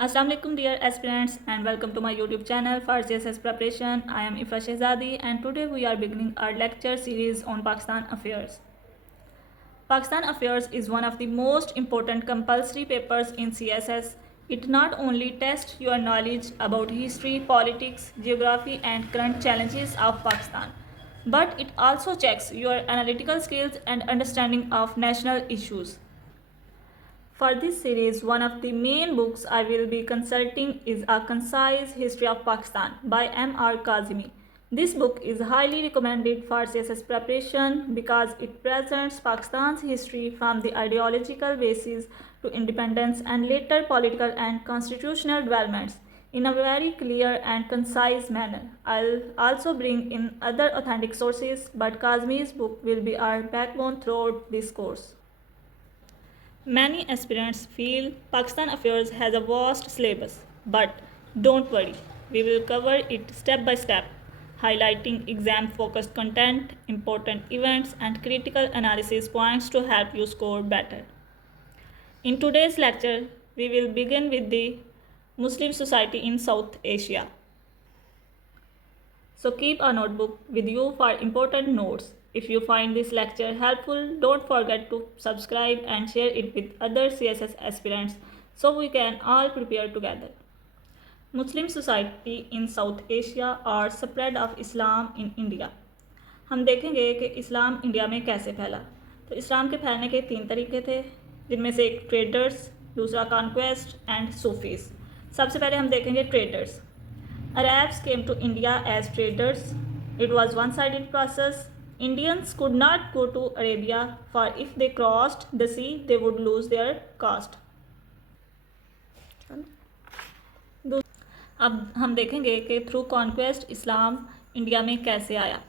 Assalamu alaikum dear aspirants and welcome to my YouTube channel for CSS preparation. I am Ifra Shehzadi and today we are beginning our lecture series on Pakistan Affairs. Pakistan Affairs is one of the most important compulsory papers in CSS. It not only tests your knowledge about history, politics, geography and current challenges of Pakistan, but it also checks your analytical skills and understanding of national issues. For this series, one of the main books I will be consulting is A Concise History of Pakistan by M.R. Kazimi. This book is highly recommended for CSS preparation because it presents Pakistan's history from the ideological basis to independence and later political and constitutional developments in a very clear and concise manner. I'll also bring in other authentic sources, but Kazimi's book will be our backbone throughout this course. Many aspirants feel Pakistan Affairs has a vast syllabus, but don't worry, we will cover it step by step, highlighting exam focused content, important events, and critical analysis points to help you score better. In today's lecture, we will begin with the Muslim society in South Asia. So keep a notebook with you for important notes. If you find this lecture helpful, don't forget to subscribe and share it with other CSS aspirants so we can all prepare together. Muslim society in South Asia or spread of Islam in India. हम देखेंगे कि इस्लाम India में कैसे फैला। तो इस्लाम के फैलने के 3 तरीके थे, जिनमें से एक ट्रेडर्स, दूसरा कॉन्क्वेस्ट एंड सूफीज। सबसे पहले हम देखेंगे traders. Arabs came to India as traders. It was one-sided process. Indians could not go to Arabia, for if they crossed the sea, they would lose their caste. अब हम देखेंगे कि through conquest इस्लाम India में कैसे आया.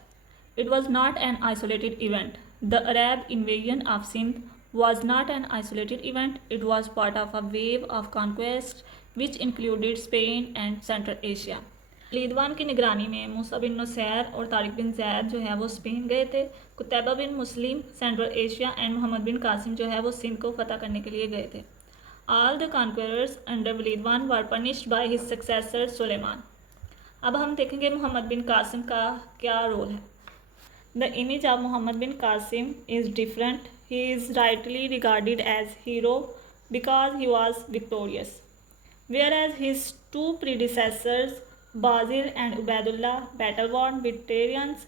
It was not an isolated event. The Arab invasion of Sindh was not an isolated event. It was part of a wave of conquest which included Spain and Central Asia. Waleed की निगरानी में मूसा बिन नुसैर और तारिक बिन जैद जो है वो स्पेन गए थे. कुतैबा बिन मुस्लिम central Asia and Mohammad bin Qasim जो है वो सिंध को फतह करने के लिए गए थे. All the conquerors under Walid were punished by his successor Sulaiman. अब हम देखेंगे मोहम्मद बिन कासिम का क्या रोल है. The image of Muhammad bin Qasim is different. He is rightly regarded as hero because he was victorious, whereas his two predecessors Bazil and Ubaidullah, battle-worn veterans,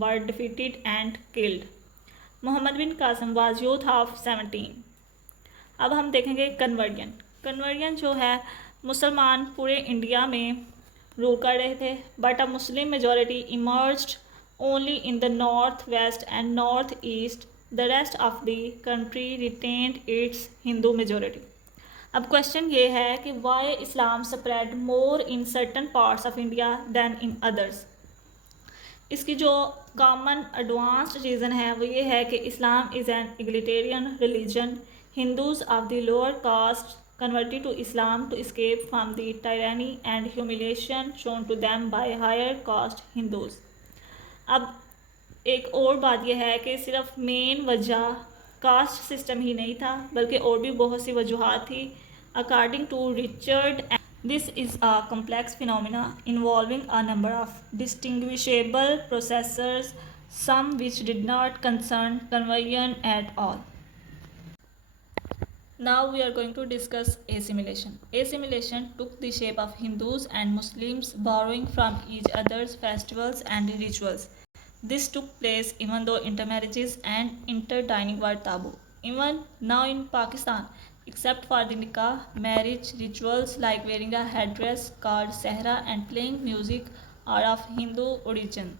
were defeated and killed. Muhammad bin Qasim was youth of 17. अब हम देखेंगे conversion. Conversion जो है मुसलमान पूरे India में rule कर रहे थे, but a Muslim majority emerged only in the north west and north east. The rest of the country retained its Hindu majority. अब क्वेश्चन ये है कि why Islam spread more in certain parts of India than in others. इसकी जो common advanced reason है वो ये है कि Islam is an egalitarian religion. Hindus of the lower caste converted to Islam to escape from the tyranny and humiliation shown to them by higher caste Hindus. अब एक और बात यह है कि सिर्फ मेन वजह कास्ट सिस्टम ही नहीं था, बल्कि और भी बहुत सी वजूहात थी. According to Richard, this is a complex phenomena involving a number of distinguishable processors, some which did not concern conversion at all. Now we are going to discuss assimilation. Assimilation took the shape of Hindus and Muslims borrowing from each other's festivals and rituals. This took place even though intermarriages and interdining were taboo. Even now in Pakistan, except for the nikah, marriage rituals like wearing a headdress called sehra and playing music are of Hindu origin.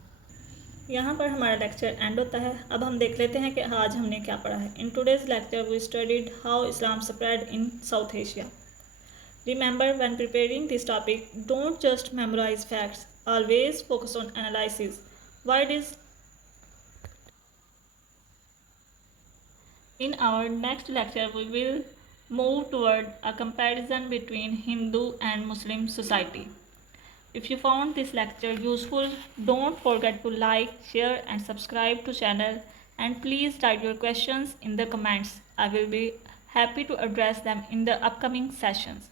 यहाँ पर हमारा lecture and होता है. अब हम देख लेते हैं कि आज हमने क्या पढ़ा है. In today's lecture we studied how Islam spread in South Asia. Remember, when preparing this topic, don't just memorise facts, always focus on analysis. Why it is. In our next lecture, we will move toward a comparison between Hindu and Muslim society. If you found this lecture useful, don't forget to like, share and subscribe to channel, and please write your questions in the comments. I will be happy to address them in the upcoming sessions.